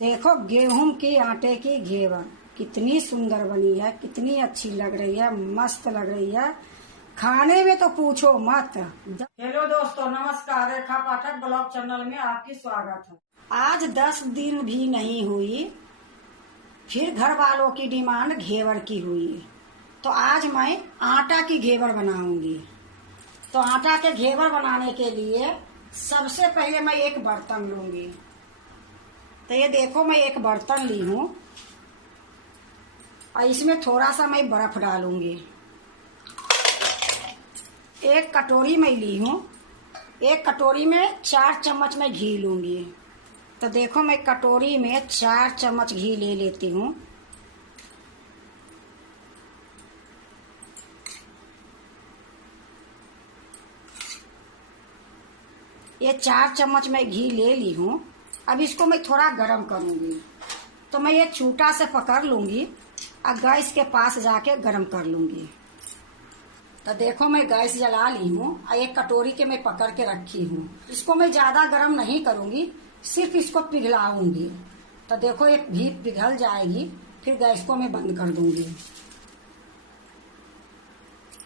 देखो गेहूं की आटे की घेवर कितनी सुंदर बनी है, कितनी अच्छी लग रही है, मस्त लग रही है। खाने में तो पूछो मत। हेलो दोस्तों, नमस्कार। रेखा पाठक ब्लॉग चैनल में आपकी स्वागत है। आज 10 दिन भी नहीं हुई, फिर घर वालों की डिमांड घेवर की हुई। तो आज मैं आटा की घेवर बनाऊंगी। तो आटा के घेवर बनाने के लिए सबसे पहले मैं एक बर्तन लूंगी। तो ये देखो, मैं एक बर्तन ली हूँ और इसमें थोड़ा सा मैं बर्फ डालूंगी। एक कटोरी में ली हूँ, एक कटोरी में 4 चम्मच मैं घी लूंगी। तो देखो, मैं कटोरी में 4 चम्मच घी ले लेती हूँ। ये 4 चम्मच मैं घी ले ली हूँ। अब इसको मैं थोड़ा गरम करूंगी। तो मैं ये छूटा से पकड़ लूंगी और गैस के पास जाके गरम कर लूंगी। तो देखो, मैं गैस जला ली हूँ और एक कटोरी के मैं पकड़ के रखी हूँ। इसको मैं ज्यादा गरम नहीं करूंगी, सिर्फ इसको पिघलाऊंगी। तो देखो, एक घी पिघल जाएगी, फिर गैस को मैं बंद कर दूंगी।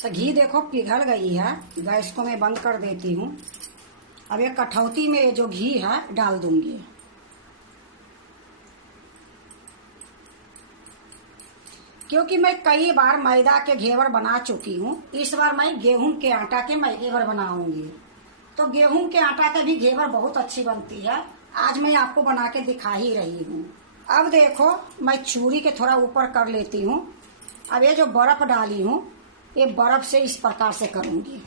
तो घी देखो पिघल गई है, गैस को मैं बंद कर देती हूँ। अब एक कठौती में जो घी है डाल दूंगी। क्योंकि मैं कई बार मैदा के घेवर बना चुकी हूँ, इस बार मैं गेहूं के आटा के मैं घेवर बनाऊंगी। तो गेहूं के आटा के भी घेवर बहुत अच्छी बनती है। आज मैं आपको बना के दिखा ही रही हूँ। अब देखो, मैं छुरी के थोड़ा ऊपर कर लेती हूँ। अब ये जो बर्फ डाली हूँ, ये बर्फ से इस प्रकार से करूंगी।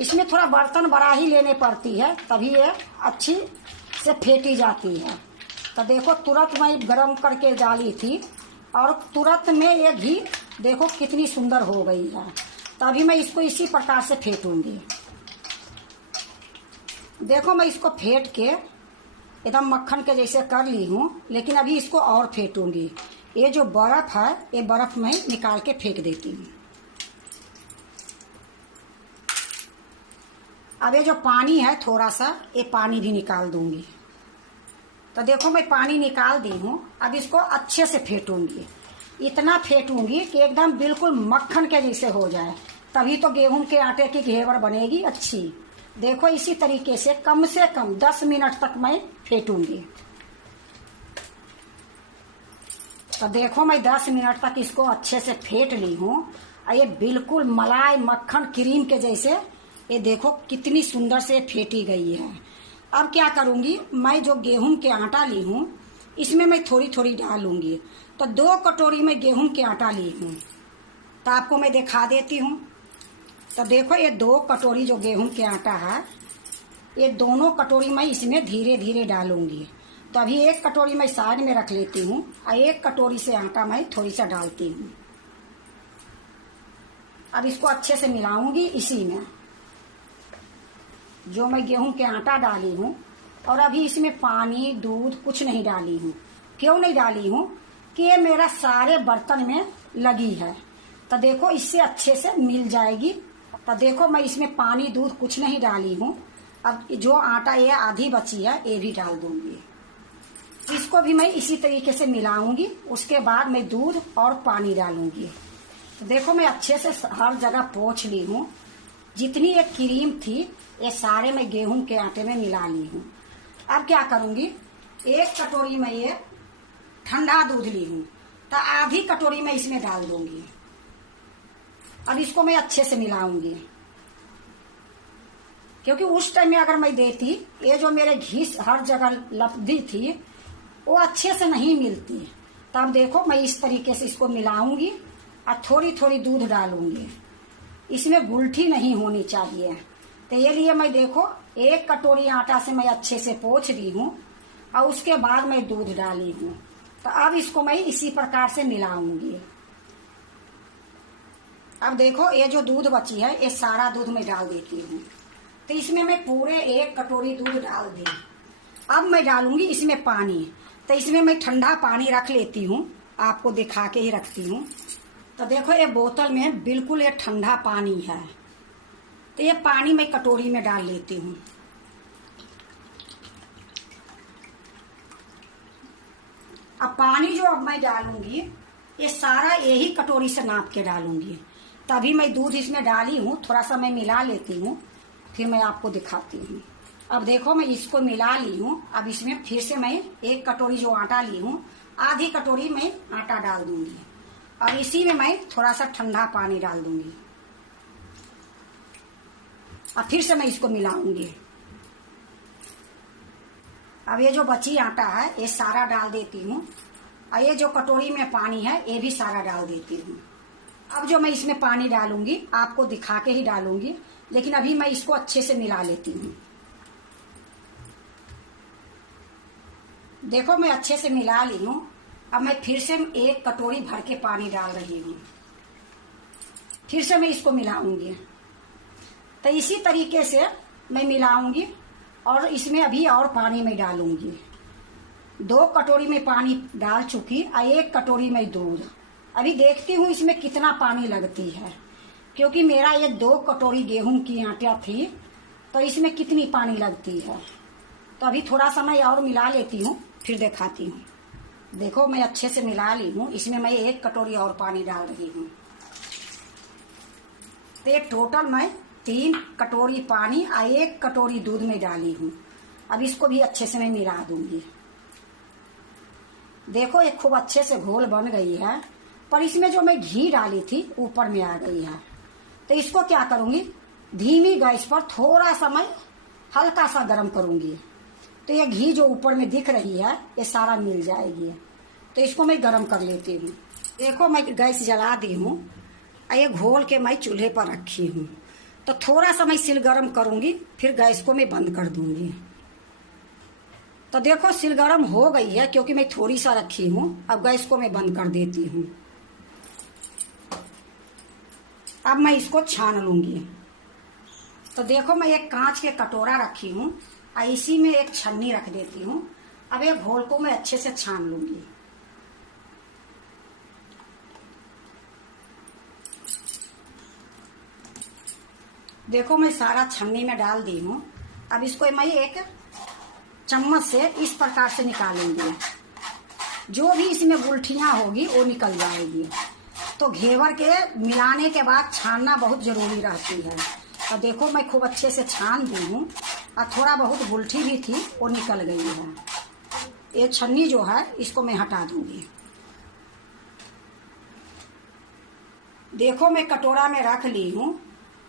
इसमें थोड़ा बर्तन बड़ा ही लेने पड़ती है, तभी ये अच्छी से फेंटी जाती है। तो देखो, तुरंत मैं गरम करके डाली थी और तुरंत में ये घी देखो कितनी सुंदर हो गई है। तभी मैं इसको इसी प्रकार से फेंटूंगी। देखो, मैं इसको फेंट के एकदम मक्खन के जैसे कर ली हूँ, लेकिन अभी इसको और फेंटूंगी। ये जो बर्फ है, ये बर्फ मैं निकाल के फेंक देती हूँ। अब ये जो पानी है थोड़ा सा, ये पानी भी निकाल दूंगी। तो देखो, मैं पानी निकाल दी हूँ। अब इसको अच्छे से फेंटूंगी। इतना फेंटूंगी कि एकदम बिल्कुल मक्खन के जैसे हो जाए, तभी तो गेहूं के आटे की घेवर बनेगी अच्छी। देखो, इसी तरीके से कम 10 मिनट तक मैं फेंटूंगी। तो देखो, मैं 10 मिनट तक इसको अच्छे से फेंट ली हूँ और ये बिल्कुल मलाई मक्खन क्रीम के जैसे ये देखो कितनी सुंदर से फेंटी गई है। अब क्या करूंगी, मैं जो गेहूं के आटा ली हूँ, इसमें मैं थोड़ी थोड़ी डालूंगी। तो 2 कटोरी में गेहूं के आटा ली हूँ। तो आपको मैं दिखा देती हूँ। तो देखो, ये 2 कटोरी जो गेहूं के आटा है, ये दोनों कटोरी मैं इसमें धीरे धीरे डालूंगी। तो अभी एक कटोरी मैं साइड में रख लेती हूँ और एक कटोरी से आटा मैं थोड़ी सा डालती हूँ। अब इसको अच्छे से मिलाऊंगी इसी में जो मैं गेहूं के आटा डाली हूँ। और अभी इसमें पानी दूध कुछ नहीं डाली हूँ। क्यों नहीं डाली हूँ कि ये मेरा सारे बर्तन में लगी है। तो देखो, इससे अच्छे से मिल जाएगी। तो देखो, मैं इसमें पानी दूध कुछ नहीं डाली हूँ। अब जो आटा ये आधी बची है, ये भी डाल दूंगी। इसको भी मैं इसी तरीके से मिलाऊंगी। उसके बाद मैं दूध और पानी डालूंगी। तो देखो, मैं अच्छे से हर जगह पोंछ ली हूँ। जितनी एक क्रीम थी, ये सारे मैं गेहूं के आटे में मिला ली हूँ। अब क्या करूंगी, एक कटोरी में ये ठंडा दूध ली हूँ, तो आधी कटोरी में इसमें डाल दूंगी। अब इसको मैं अच्छे से मिलाऊंगी। क्योंकि उस टाइम में अगर मैं देती, ये जो मेरे घी हर जगह लपदी थी, वो अच्छे से नहीं मिलती। तब देखो, मैं इस तरीके से इसको मिलाऊंगी और थोड़ी थोड़ी दूध डालूंगी। इसमें गुलठी नहीं होनी चाहिए। तो ये लिए मैं देखो, एक कटोरी आटा से मैं अच्छे से पोंछ ली हूँ और उसके बाद मैं दूध डाली हूँ। तो अब इसको मैं इसी प्रकार से मिलाऊंगी। अब देखो, ये जो दूध बची है, ये सारा दूध मैं डाल देती हूँ। तो इसमें मैं पूरे एक कटोरी दूध डाल दी। अब मैं डालूंगी इसमें पानी। तो इसमें मैं ठंडा पानी रख लेती हूँ, आपको दिखा के ही रखती हूँ। तो देखो, ये बोतल में बिल्कुल ये ठंडा पानी है। तो ये पानी मैं कटोरी में डाल लेती हूँ। अब पानी जो अब मैं डालूंगी ये सारा यही कटोरी से नाप के डालूंगी। तभी मैं दूध इसमें डाली हूँ, थोड़ा सा मैं मिला लेती हूँ, फिर मैं आपको दिखाती हूँ। अब देखो मैं इसको मिला ली हूँ। अब इसमें फिर से मैं 1 कटोरी जो आटा ली हूँ, आधी कटोरी में आटा डाल दूंगी और इसी में मैं थोड़ा सा ठंडा पानी डाल दूंगी। अब फिर से मैं इसको मिलाऊंगी। अब ये जो बची आटा है ये सारा डाल देती हूँ और ये जो कटोरी में पानी है ये भी सारा डाल देती हूँ। अब जो मैं इसमें पानी डालूंगी आपको दिखा के ही डालूंगी, लेकिन अभी मैं इसको अच्छे से मिला लेती हूँ। देखो मैं अच्छे से मिला ली हूँ। अब मैं फिर से 1 कटोरी भर के पानी डाल रही हूँ, फिर से मैं इसको मिलाऊंगी। तो इसी तरीके से मैं मिलाऊंगी और इसमें अभी और पानी में डालूंगी। 2 कटोरी में पानी डाल चुकी और 1 कटोरी में दूध। अभी देखती हूँ इसमें कितना पानी लगती है, क्योंकि मेरा ये 2 कटोरी गेहूं की आटा थी, तो इसमें कितनी पानी लगती है। तो अभी थोड़ा सा मैं और मिला लेती हूँ, फिर दिखाती हूँ। देखो मैं अच्छे से मिला ली हूँ। इसमें मैं 1 कटोरी और पानी डाल रही हूँ। तो टोटल मैं 3 कटोरी पानी और 1 कटोरी दूध में डाली हूँ। अब इसको भी अच्छे से मैं मिला दूंगी। देखो ये खूब अच्छे से घोल बन गई है, पर इसमें जो मैं घी डाली थी ऊपर में आ गई है। तो इसको क्या करूंगी, धीमी गैस पर थोड़ा सा मैं हल्का सा गर्म करूंगी, तो ये घी जो ऊपर में दिख रही है ये सारा मिल जाएगी। तो इसको मैं गर्म कर लेती हूँ। देखो मैं गैस जला दी हूँ, ये घोल के मैं चूल्हे पर रखी हूँ। तो थोड़ा सा मैं सिल गर्म करूंगी, फिर गैस को मैं बंद कर दूंगी। तो देखो सिल गर्म हो गई है, क्योंकि मैं थोड़ी सा रखी हूँ। अब गैस को मैं बंद कर देती हूँ। अब मैं इसको छान लूंगी। तो देखो मैं एक कांच के कटोरा रखी हूँ और इसी में एक छन्नी रख देती हूँ। अब ये घोल को मैं अच्छे से छान लूंगी। देखो मैं सारा छन्नी में डाल दी हूँ। अब इसको मैं एक चम्मच से इस प्रकार से निकालूंगी। जो भी इसमें गुलठियां होगी वो निकल जाएगी। तो घेवर के मिलाने के बाद छानना बहुत जरूरी रहती है। और देखो मैं खूब अच्छे से छान दी हूँ और थोड़ा बहुत गुलठी भी थी वो निकल गई है। ये छन्नी जो है इसको मैं हटा दूंगी। देखो मैं कटोरा में रख ली हूँ।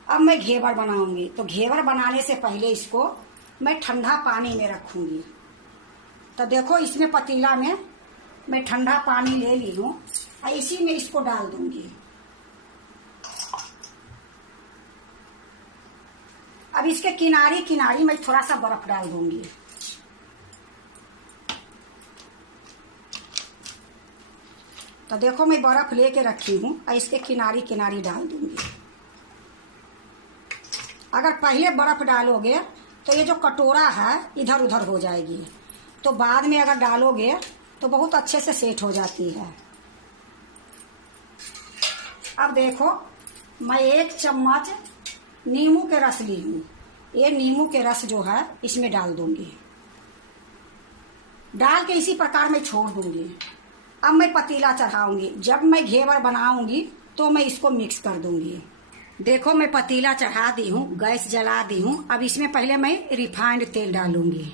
अब मैं घेवर बनाऊंगी। तो घेवर बनाने से पहले इसको मैं ठंडा पानी में रखूंगी। तो देखो इसमें पतीला में मैं ठंडा पानी ले ली हूँ और इसी में इसको डाल दूंगी। अब इसके किनारी किनारी मैं थोड़ा सा बर्फ डाल दूंगी। तो देखो मैं बर्फ लेके रखी हूँ और इसके किनारी किनारी डाल दूंगी। अगर पहले बर्फ डालोगे तो ये जो कटोरा है इधर उधर हो जाएगी, तो बाद में अगर डालोगे तो बहुत अच्छे से सेट हो जाती है। अब देखो मैं 1 चम्मच नींबू के रस ली हूँ। ये नींबू के रस जो है इसमें डाल दूंगी। डाल के इसी प्रकार मैं छोड़ दूंगी। अब मैं पतीला चढ़ाऊंगी। जब मैं घेवर बनाऊंगी तो मैं इसको मिक्स कर दूंगी। देखो मैं पतीला चढ़ा दी हूँ, गैस जला दी हूँ। अब इसमें पहले मैं रिफाइंड तेल डालूंगी।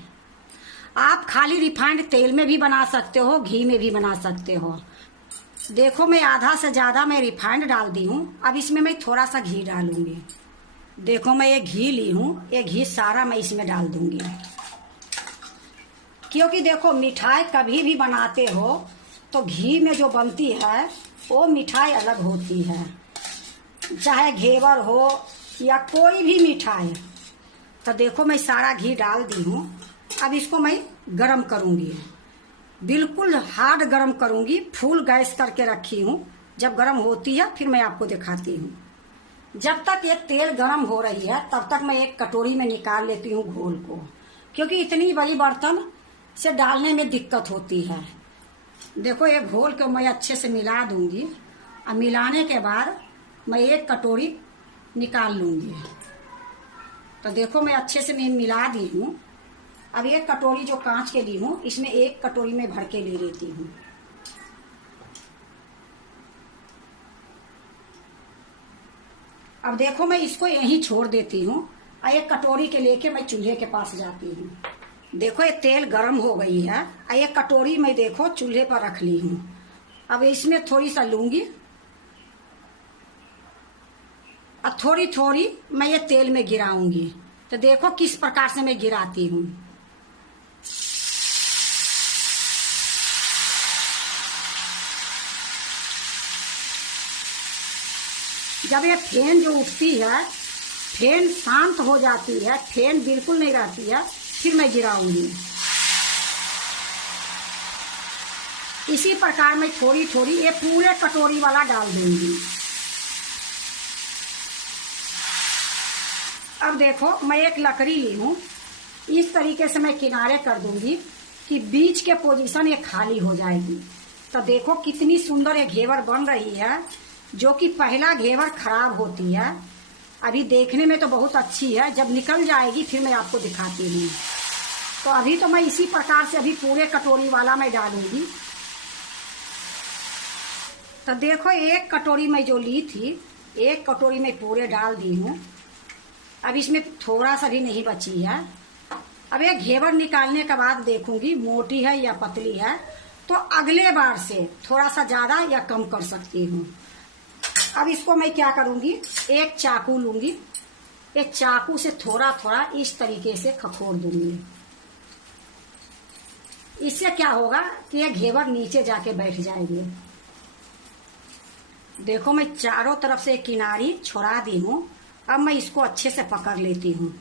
आप खाली रिफाइंड तेल में भी बना सकते हो, घी में भी बना सकते हो। देखो मैं आधा से ज्यादा मैं रिफाइंड डाल दी हूँ। अब इसमें मैं थोड़ा सा घी डालूंगी। देखो मैं ये घी ली हूँ, ये घी सारा मैं इसमें डाल दूंगी। क्योंकि देखो मिठाई कभी भी बनाते हो तो घी में जो बनती है वो मिठाई अलग होती है, चाहे घेवर हो या कोई भी मिठाई। तो देखो मैं सारा घी डाल दी हूँ। अब इसको मैं गरम करूंगी, बिल्कुल हार्ड गरम करूंगी। फुल गैस करके रखी हूँ। जब गरम होती है फिर मैं आपको दिखाती हूँ। जब तक ये तेल गरम हो रही है तब तक मैं एक कटोरी में निकाल लेती हूँ घोल को, क्योंकि इतनी बड़ी बर्तन से डालने में दिक्कत होती है। देखो ये घोल को मैं अच्छे से मिला दूंगी और मिलाने के बाद मैं एक कटोरी निकाल लूंगी। तो देखो मैं अच्छे से मैं मिला दी हूँ। अब एक कटोरी जो कांच के ली हूँ इसमें एक कटोरी में भर के ले लेती हूँ। अब देखो मैं इसको यहीं छोड़ देती हूँ और एक कटोरी के लेके मैं चूल्हे के पास जाती हूँ। देखो ये तेल गर्म हो गई है और ये कटोरी मैं देखो चूल्हे पर रख ली हूँ। अब इसमें थोड़ी सा लूंगी और थोड़ी थोड़ी मैं ये तेल में गिराऊंगी। तो देखो किस प्रकार से मैं गिराती हूँ। जब ये फेन जो उठती है, फेन शांत हो जाती है, फेन बिल्कुल नहीं रहती है, फिर मैं गिराऊंगी। इसी प्रकार मैं थोड़ी थोड़ी ये पूरे कटोरी वाला डाल दूंगी। अब देखो मैं एक लकड़ी ली हूँ, इस तरीके से मैं किनारे कर दूंगी कि बीच के पोजीशन ये खाली हो जाएगी। तो देखो कितनी सुंदर ये घेवर बन रही है, जो कि पहला घेवर खराब होती है। अभी देखने में तो बहुत अच्छी है, जब निकल जाएगी फिर मैं आपको दिखाती हूँ। तो अभी तो मैं इसी प्रकार से अभी पूरे कटोरी वाला मैं डालूंगी। तो देखो एक कटोरी मैं जो ली थी, एक कटोरी में पूरे डाल दी हूँ। अब इसमें थोड़ा सा भी नहीं बची है। अब ये घेवर निकालने के बाद देखूंगी मोटी है या पतली है, तो अगले बार से थोड़ा सा ज्यादा या कम कर सकती हूँ। अब इसको मैं क्या करूंगी, एक चाकू लूंगी, एक चाकू से थोड़ा थोड़ा इस तरीके से खखोर दूंगी। इससे क्या होगा कि ये घेवर नीचे जाके बैठ जाएंगे। देखो मैं चारों तरफ से किनारी छोड़ा दी हूँ। अब मैं इसको अच्छे से पकड़ लेती हूँ।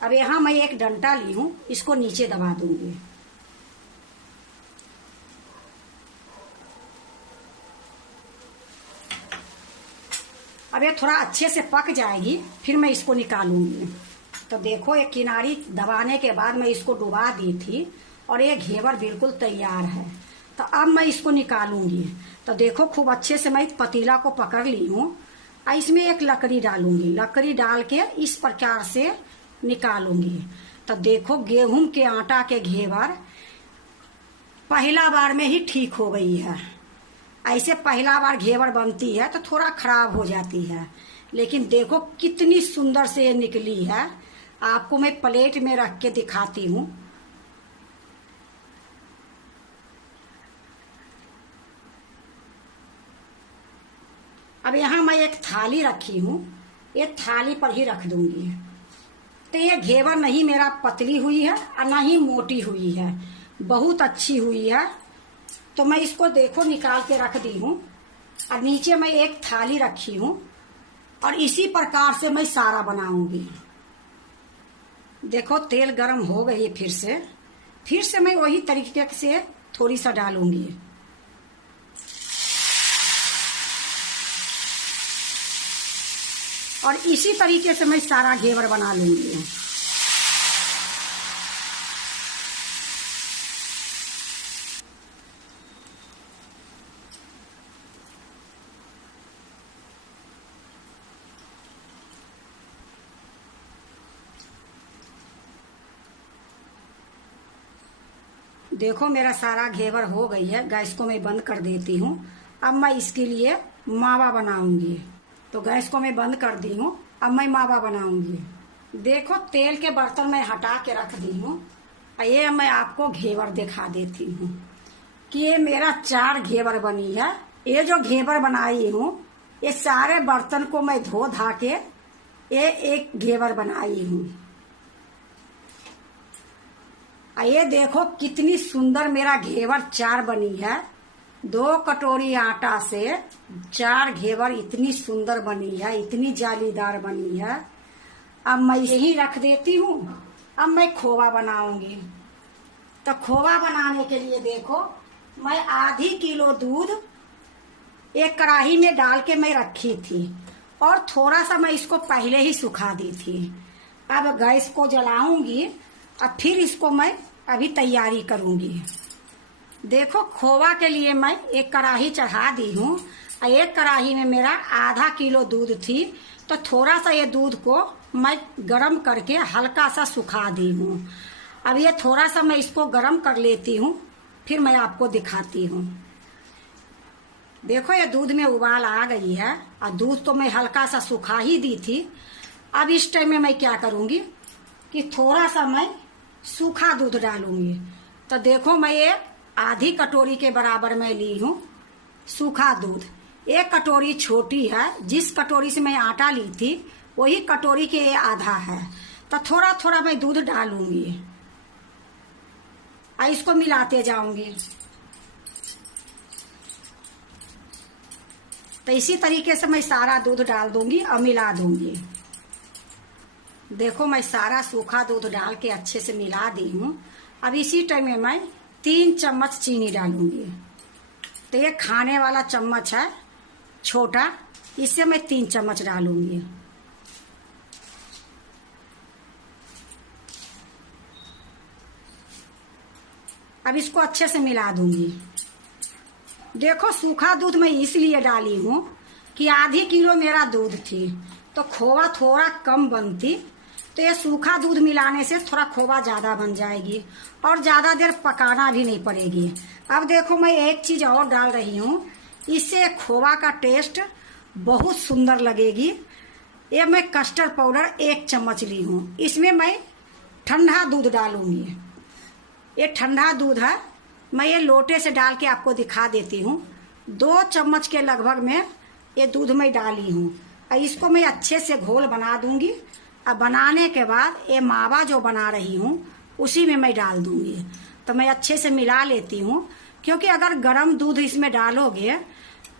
अब यहाँ मैं एक डंडा ली हूँ, इसको नीचे दबा दूंगी। अब ये थोड़ा अच्छे से पक जाएगी, फिर मैं इसको निकालूंगी। तो देखो ये किनारी दबाने के बाद मैं इसको डुबा दी थी और ये घेवर बिल्कुल तैयार है। तो अब मैं इसको निकालूंगी। तो देखो खूब अच्छे से मैं पतीला को पकड़ ली हूँ और इसमें एक लकड़ी डालूंगी। लकड़ी डाल के इस प्रकार से निकालूंगी। तो देखो गेहूं के आटा के घेवर पहला बार में ही ठीक हो गई है। ऐसे पहला बार घेवर बनती है तो थोड़ा खराब हो जाती है, लेकिन देखो कितनी सुंदर से ये निकली है। आपको मैं प्लेट में रख के दिखाती हूँ। अब यहाँ मैं एक थाली रखी हूँ, ये थाली पर ही रख दूंगी। तो ये घेवर नहीं मेरा पतली हुई है और ना ही मोटी हुई है, बहुत अच्छी हुई है। तो मैं इसको देखो निकाल के रख दी हूँ और नीचे मैं एक थाली रखी हूँ और इसी प्रकार से मैं सारा बनाऊंगी। देखो तेल गरम हो गई है, फिर से मैं वही तरीके से थोड़ी सा डालूंगी। और इसी तरीके से मैं सारा घेवर बना लूंगी। देखो मेरा सारा घेवर हो गई है, गैस को मैं बंद कर देती हूँ। अब मैं इसके लिए मावा बनाऊंगी। तो गैस को मैं बंद कर दी हूँ, अब मैं मावा बनाऊंगी। देखो तेल के बर्तन मैं हटा के रख दी हूँ और ये मैं आपको घेवर दिखा देती हूँ कि ये मेरा 4 घेवर बनी है। ये जो घेवर बनाई हूँ, ये सारे बर्तन को मैं धो धा के ये एक घेवर बनाई हूँ। ये देखो कितनी सुंदर मेरा घेवर 4 बनी है। 2 कटोरी आटा से 4 घेवर इतनी सुंदर बनी है, इतनी जालीदार बनी है। अब मैं यही रख देती हूँ। अब मैं खोवा बनाऊंगी। तो खोवा बनाने के लिए देखो मैं आधी किलो दूध एक कढ़ाई में डाल के मैं रखी थी और थोड़ा सा मैं इसको पहले ही सुखा दी थी। अब गैस को जलाऊंगी और फिर इसको मैं अभी तैयारी करूंगी। देखो खोवा के लिए मैं एक कढ़ाई चढ़ा दी हूँ और एक कढ़ाई में मेरा आधा किलो दूध थी। तो थोड़ा सा ये दूध को मैं गरम करके हल्का सा सुखा दी हूँ। अब ये थोड़ा सा मैं इसको गरम कर लेती हूँ, फिर मैं आपको दिखाती हूँ। देखो ये दूध में उबाल आ गई है और दूध तो मैं हल्का सा सुखा ही दी थी। अब इस टाइम में मैं क्या करूंगी कि थोड़ा सा मैं सूखा दूध डालूंगी। तो देखो मैं ये आधी कटोरी के बराबर मैं ली हूँ सूखा दूध। एक कटोरी छोटी है, जिस कटोरी से मैं आटा ली थी वही कटोरी के ये आधा है। तो थोड़ा थोड़ा मैं दूध डालूंगी और इसको मिलाते जाऊंगी। तो इसी तरीके से मैं सारा दूध डाल दूंगी और मिला दूंगी। देखो मैं सारा सूखा दूध डाल के अच्छे से मिला दी हूँ। अब इसी टाइम में मैं 3 चम्मच चीनी डालूंगी। तो ये खाने वाला चम्मच है छोटा, इससे मैं 3 चम्मच डालूंगी। अब इसको अच्छे से मिला दूंगी। देखो सूखा दूध मैं इसलिए डाली हूँ कि आधी किलो मेरा दूध थी तो खोवा थोड़ा कम बनती। तो ये सूखा दूध मिलाने से थोड़ा खोवा ज़्यादा बन जाएगी और ज़्यादा देर पकाना भी नहीं पड़ेगी। अब देखो मैं एक चीज़ और डाल रही हूँ, इससे खोवा का टेस्ट बहुत सुंदर लगेगी। ये मैं कस्टर्ड पाउडर 1 चम्मच ली हूँ। इसमें मैं ठंडा दूध डालूंगी। ये ठंडा दूध है, मैं ये लोटे से डाल के आपको दिखा देती हूँ। 2 चम्मच के लगभग में ये दूध मैं डाली हूँ और इसको मैं अच्छे से घोल बना दूंगी। अब बनाने के बाद ये मावा जो बना रही हूँ उसी में मैं डाल दूंगी। तो मैं अच्छे से मिला लेती हूँ, क्योंकि अगर गर्म दूध इसमें डालोगे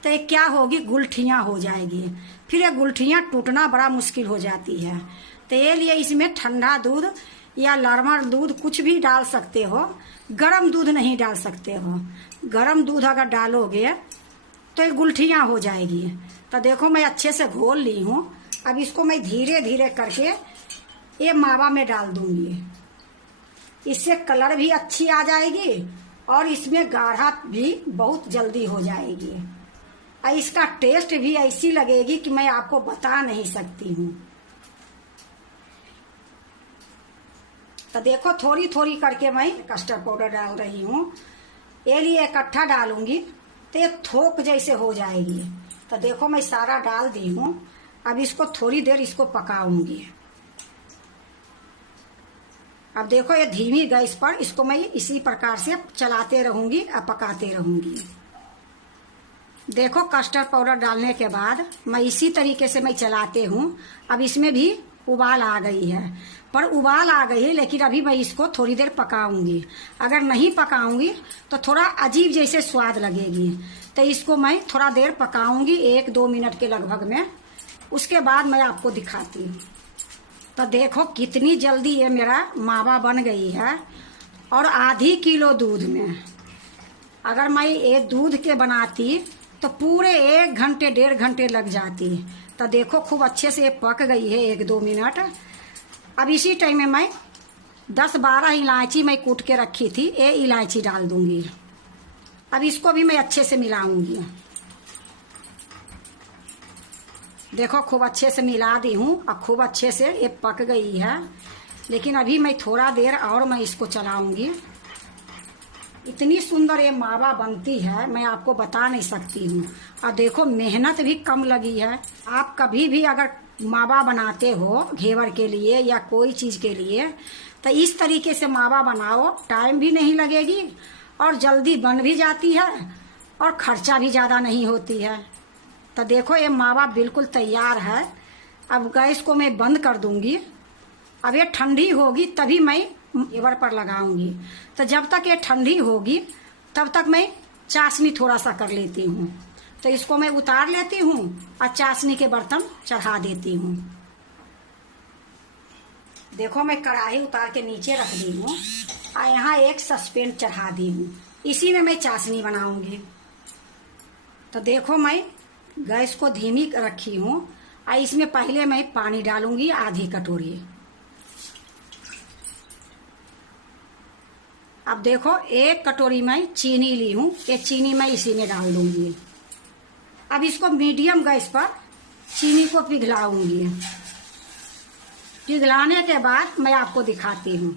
तो ये क्या होगी, गुलठियाँ हो जाएगी। फिर ये गुलठियाँ टूटना बड़ा मुश्किल हो जाती है। तो ये लिए इसमें ठंडा दूध या नॉर्मल दूध कुछ भी डाल सकते हो, गरम दूध नहीं डाल सकते हो। गरम दूध अगर डालोगे तो ये गुलठियाँ हो जाएगी। तो देखो मैं अच्छे से घोल ली हूँ। अब इसको मैं धीरे धीरे करके ये मावा में डाल दूंगी। इससे कलर भी अच्छी आ जाएगी और इसमें गाढ़ा भी बहुत जल्दी हो जाएगी और इसका टेस्ट भी ऐसी लगेगी कि मैं आपको बता नहीं सकती हूँ। तो देखो थोड़ी थोड़ी करके मैं कस्टर्ड पाउडर डाल रही हूँ। ये लिए इकट्ठा डालूंगी तो ये थोक जैसे हो जाएगी। तो देखो मैं सारा डाल दी हूँ। अब इसको थोड़ी देर इसको पकाऊंगी। अब देखो ये धीमी गैस पर इसको मैं इसी प्रकार से चलाते रहूंगी और पकाते रहूंगी। देखो कस्टर्ड पाउडर डालने के बाद मैं इसी तरीके से मैं चलाते हूँ। अब इसमें भी उबाल आ गई है, पर उबाल आ गई है लेकिन अभी मैं इसको थोड़ी देर पकाऊंगी। अगर नहीं पकाऊंगी तो थोड़ा अजीब जैसे स्वाद लगेगी। तो इसको मैं थोड़ा देर पकाऊंगी, 1-2 मिनट के लगभग में। उसके बाद मैं आपको दिखाती हूँ। तो देखो कितनी जल्दी ये मेरा मावा बन गई है और आधी किलो दूध में। अगर मैं ये दूध के बनाती तो पूरे 1 घंटे 1.5 घंटे लग जाती। तो देखो खूब अच्छे से ये पक गई है 1-2 मिनट। अब इसी टाइम में मैं 10-12 इलायची मैं कूट के रखी थी, ये इलायची डाल दूंगी। अब इसको भी मैं अच्छे से मिलाऊंगी। देखो खूब अच्छे से मिला दी हूँ और खूब अच्छे से ये पक गई है। लेकिन अभी मैं थोड़ा देर और मैं इसको चलाऊंगी। इतनी सुंदर ये मावा बनती है मैं आपको बता नहीं सकती हूँ। और देखो मेहनत भी कम लगी है। आप कभी भी अगर मावा बनाते हो घेवर के लिए या कोई चीज़ के लिए तो इस तरीके से मावा बनाओ, टाइम भी नहीं लगेगी और जल्दी बन भी जाती है और खर्चा भी ज़्यादा नहीं होती है। तो देखो ये मावा बिल्कुल तैयार है। अब गैस को मैं बंद कर दूंगी। अब ये ठंडी होगी तभी मैं घेवर पर लगाऊंगी। तो जब तक ये ठंडी होगी तब तक मैं चाशनी थोड़ा सा कर लेती हूँ। तो इसको मैं उतार लेती हूँ और चाशनी के बर्तन चढ़ा देती हूँ। देखो मैं कढ़ाई उतार के नीचे रख दी हूँ और यहाँ एक सस्पेन चढ़ा दी हूँ। इसी में मैं चाशनी बनाऊंगी। तो देखो मैं गैस को धीमी रखी हूँ और इसमें पहले मैं पानी डालूंगी आधी कटोरी। अब देखो 1 कटोरी मैं चीनी ली हूँ, ये चीनी मैं इसी में डाल दूंगी। अब इसको मीडियम गैस पर चीनी को पिघलाऊंगी। पिघलाने के बाद मैं आपको दिखाती हूँ।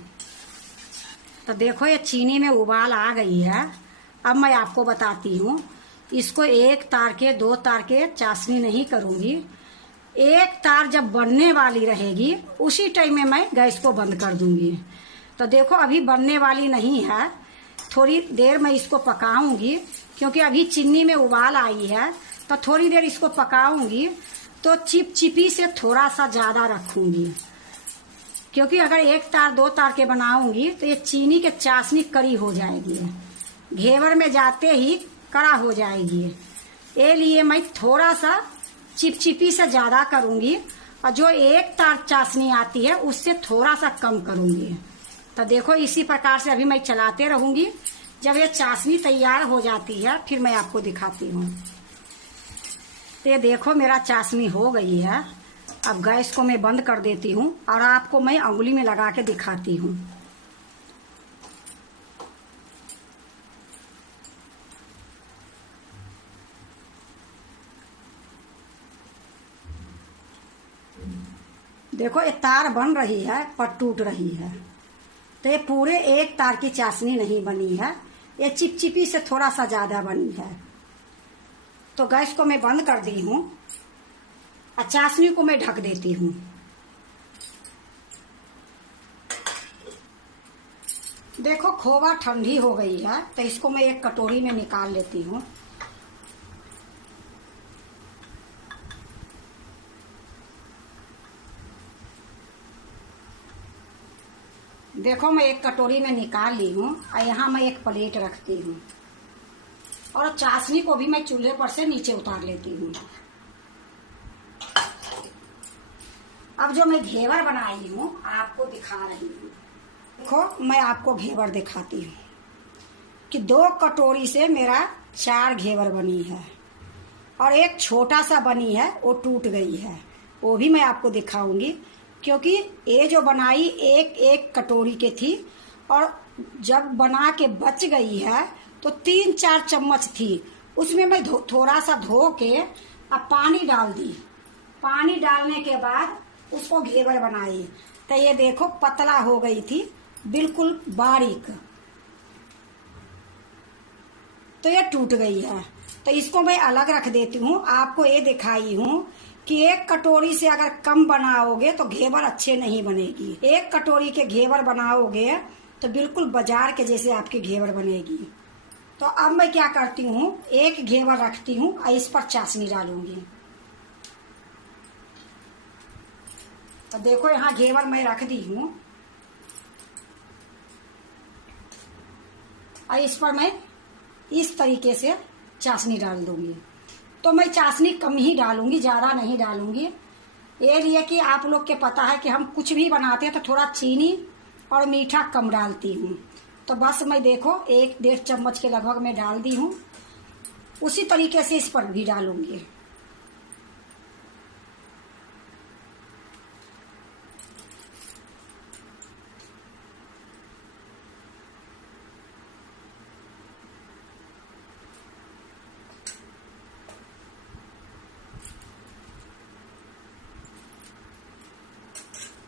तो देखो ये चीनी में उबाल आ गई है। अब मैं आपको बताती हूँ। इसको एक तार के 2 तार के चाशनी नहीं करूंगी। एक तार जब बनने वाली रहेगी उसी टाइम में मैं गैस को बंद कर दूंगी। तो देखो अभी बनने वाली नहीं है, थोड़ी देर मैं इसको पकाऊंगी क्योंकि अभी चीनी में उबाल आई है। तो थोड़ी देर इसको पकाऊंगी तो चिपचिपी से थोड़ा सा ज्यादा रखूंगी, क्योंकि अगर एक तार 2 तार के बनाऊंगी तो ये चीनी के चाशनी कड़ी हो जाएगी, घेवर में जाते ही कड़ा हो जाएगी। ये लिए मैं थोड़ा सा चिपचिपी से ज्यादा करूंगी और जो एक तार चाशनी आती है उससे थोड़ा सा कम करूंगी। तो देखो इसी प्रकार से अभी मैं चलाते रहूंगी। जब ये चाशनी तैयार हो जाती है फिर मैं आपको दिखाती हूँ। ये देखो मेरा चाशनी हो गई है। अब गैस को मैं बंद कर देती हूँ और आपको मैं अंगुली में लगा के दिखाती हूँ। देखो ये तार बन रही है पर टूट रही है। तो ये पूरे एक तार की चाशनी नहीं बनी है, ये चिपचिपी से थोड़ा सा ज्यादा बनी है। तो गैस को मैं बंद कर दी हूँ और चाशनी को मैं ढक देती हूँ। देखो खोवा ठंडी हो गई है तो इसको मैं एक कटोरी में निकाल लेती हूँ। देखो मैं एक कटोरी में निकाल ली हूँ और यहाँ मैं एक प्लेट रखती हूँ और चाशनी को भी मैं चूल्हे पर से नीचे उतार लेती हूँ। अब जो मैं घेवर बनाई हूँ आपको दिखा रही हूँ। देखो मैं आपको घेवर दिखाती हूँ कि 2 कटोरी से मेरा 4 घेवर बनी है और एक छोटा सा बनी है वो टूट गई है, वो भी मैं आपको दिखाऊंगी। क्योंकि ये जो बनाई एक एक कटोरी के थी और जब बना के बच गई है तो 3-4 चम्मच थी, उसमें मैं थोड़ा सा धो के अब पानी डाल दी। पानी डालने के बाद उसको घेवर बनाई तो ये देखो पतला हो गई थी, बिल्कुल बारीक। तो ये टूट गई है तो इसको मैं अलग रख देती हूँ। आपको ये दिखाई हूँ कि एक कटोरी से अगर कम बनाओगे तो घेवर अच्छे नहीं बनेगी। एक कटोरी के घेवर बनाओगे तो बिल्कुल बाजार के जैसे आपकी घेवर बनेगी। तो अब मैं क्या करती हूँ, एक घेवर रखती हूँ और इस पर चाशनी डालूंगी। तो देखो यहाँ घेवर मैं रख दी हूँ और इस पर मैं इस तरीके से चाशनी डाल दूंगी। तो मैं चाशनी कम ही डालूंगी, ज्यादा नहीं डालूंगी। ये लिए कि आप लोग के पता है कि हम कुछ भी बनाते हैं तो थोड़ा चीनी और मीठा कम डालती हूँ। तो बस मैं देखो 1-1.5 चम्मच के लगभग मैं डाल दी हूँ, उसी तरीके से इस पर भी डालूंगी।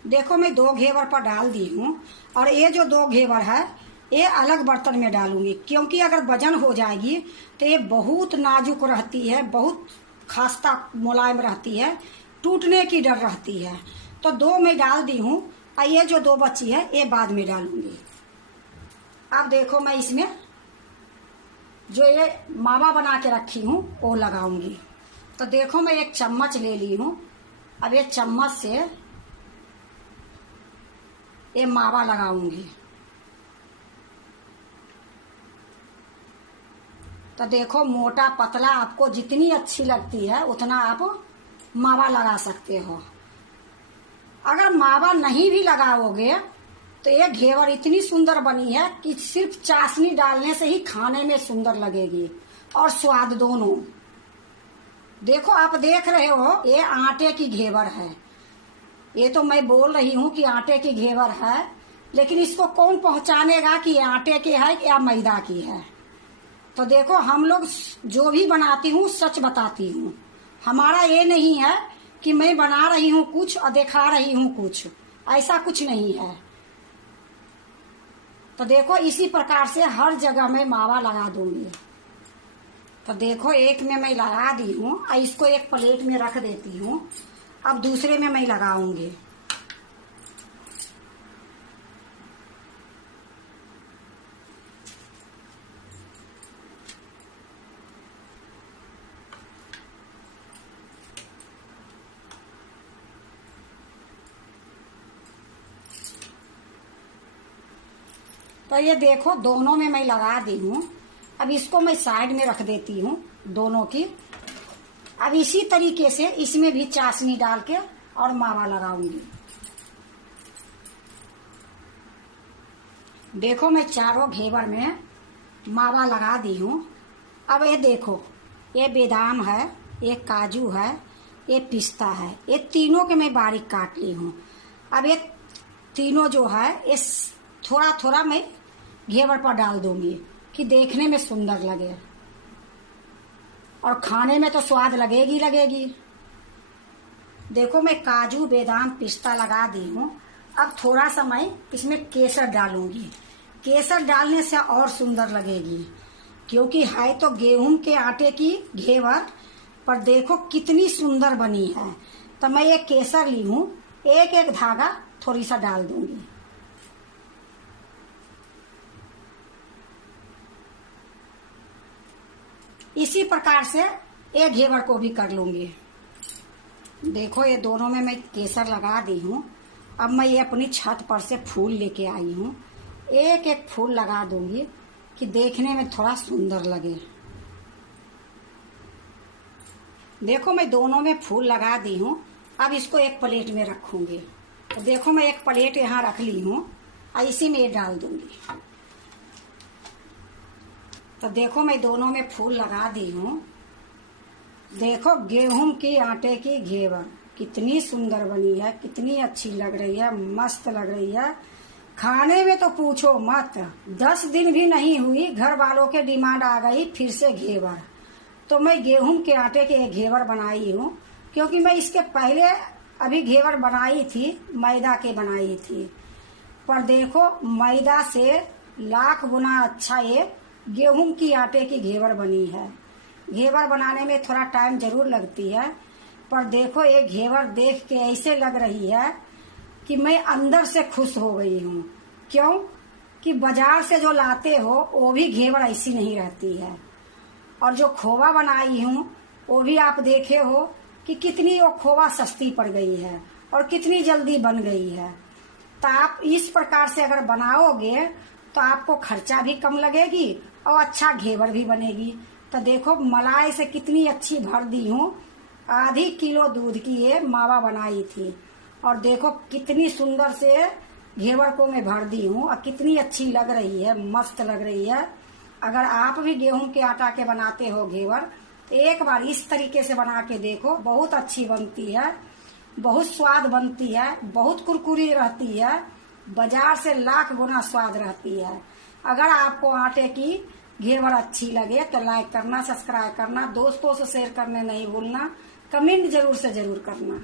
देखो मैं 2 घेवर पर डाल दी हूँ और ये जो 2 घेवर है ये अलग बर्तन में डालूंगी, क्योंकि अगर वजन हो जाएगी तो ये बहुत नाजुक रहती है, बहुत खास्ता मुलायम रहती है, टूटने की डर रहती है। तो 2 मैं डाल दी हूँ और ये जो 2 बची है ये बाद में डालूंगी। अब देखो मैं इसमें जो ये मावा बना के रखी हूँ वो लगाऊंगी। तो देखो मैं एक चम्मच ले ली हूँ। अब ये चम्मच से ये मावा लगाऊंगी। तो देखो मोटा पतला आपको जितनी अच्छी लगती है उतना आप मावा लगा सकते हो। अगर मावा नहीं भी लगाओगे तो ये घेवर इतनी सुंदर बनी है कि सिर्फ चाशनी डालने से ही खाने में सुंदर लगेगी और स्वाद दोनों। देखो आप देख रहे हो ये आटे की घेवर है। ये तो मैं बोल रही हूँ कि आटे की घेवर है, लेकिन इसको कौन पहचानेगा कि ये आटे की है या मैदा की है। तो देखो हम लोग जो भी बनाती हूँ सच बताती हूँ। हमारा ये नहीं है कि मैं बना रही हूँ कुछ और दिखा रही हूँ कुछ, ऐसा कुछ नहीं है। तो देखो इसी प्रकार से हर जगह मैं मावा लगा दूंगी। तो देखो एक में मैं लगा दी हूँ और इसको एक प्लेट में रख देती हूँ। अब दूसरे में मैं लगाऊंगी। तो ये देखो दोनों में मैं लगा दी हूँ। अब इसको मैं साइड में रख देती हूँ दोनों की। अब इसी तरीके से इसमें भी चाशनी डाल के और मावा लगाऊंगी। देखो मैं चारों घेवर में मावा लगा दी हूँ। अब ये देखो, ये बादाम है, ये काजू है, ये पिस्ता है, ये तीनों के मैं बारीक काट ली हूँ। अब ये तीनों जो है ये थोड़ा थोड़ा मैं घेवर पर डाल दूंगी कि देखने में सुंदर लगे और खाने में तो स्वाद लगेगी लगेगी। देखो मैं काजू बादाम पिस्ता लगा दी हूँ। अब थोड़ा सा मैं इसमें केसर डालूंगी। केसर डालने से और सुंदर लगेगी, क्योंकि है तो गेहूं के आटे की घेवर, पर देखो कितनी सुंदर बनी है। तो मैं ये केसर ली हूँ, एक एक धागा थोड़ी सा डाल दूंगी। इसी प्रकार से एक घेवर को भी कर लूंगी। देखो ये दोनों में मैं केसर लगा दी हूँ। अब मैं ये अपनी छत पर से फूल लेके आई हूँ। एक एक फूल लगा दूंगी कि देखने में थोड़ा सुंदर लगे। देखो मैं दोनों में फूल लगा दी हूँ। अब इसको एक प्लेट में रखूंगी। तो देखो मैं एक प्लेट यहाँ रख ली हूँ और इसी में ये डाल दूंगी। तो देखो मैं दोनों में फूल लगा दी हूँ। देखो गेहूं की आटे की घेवर कितनी सुंदर बनी है, कितनी अच्छी लग रही है, मस्त लग रही है। खाने में तो पूछो मत, 10 दिन भी नहीं हुई घर वालों के डिमांड आ गई फिर से घेवर। तो मैं गेहूं के आटे के घेवर बनाई हूँ, क्योंकि मैं इसके पहले अभी घेवर बनाई थी, मैदा के बनाई थी। पर देखो मैदा से लाख गुना अच्छा ये गेहूं की आटे की घेवर बनी है। घेवर बनाने में थोड़ा टाइम जरूर लगती है, पर देखो ये घेवर देख के ऐसे लग रही है कि मैं अंदर से खुश हो गई हूँ। क्यों कि बाजार से जो लाते हो वो भी घेवर ऐसी नहीं रहती है। और जो खोवा बनाई हूँ वो भी आप देखे हो कि कितनी वो खोवा सस्ती पड़ गई है और कितनी जल्दी बन गई है। तो आप इस प्रकार से अगर बनाओगे तो आपको खर्चा भी कम लगेगी और अच्छा घेवर भी बनेगी। तो देखो मलाई से कितनी अच्छी भर दी हूँ। आधी किलो दूध की ये मावा बनाई थी और देखो कितनी सुंदर से घेवर को मैं भर दी हूँ और कितनी अच्छी लग रही है, मस्त लग रही है। अगर आप भी गेहूं के आटा के बनाते हो घेवर तो एक बार इस तरीके से बना के देखो, बहुत अच्छी बनती है, बहुत स्वाद बनती है, बहुत कुरकुरी रहती है, बाजार से लाख गुना स्वाद रहती है। अगर आपको आटे की घेवर अच्छी लगे तो लाइक करना, सब्सक्राइब करना, दोस्तों से शेयर करने नहीं भूलना, कमेंट जरूर से जरूर करना।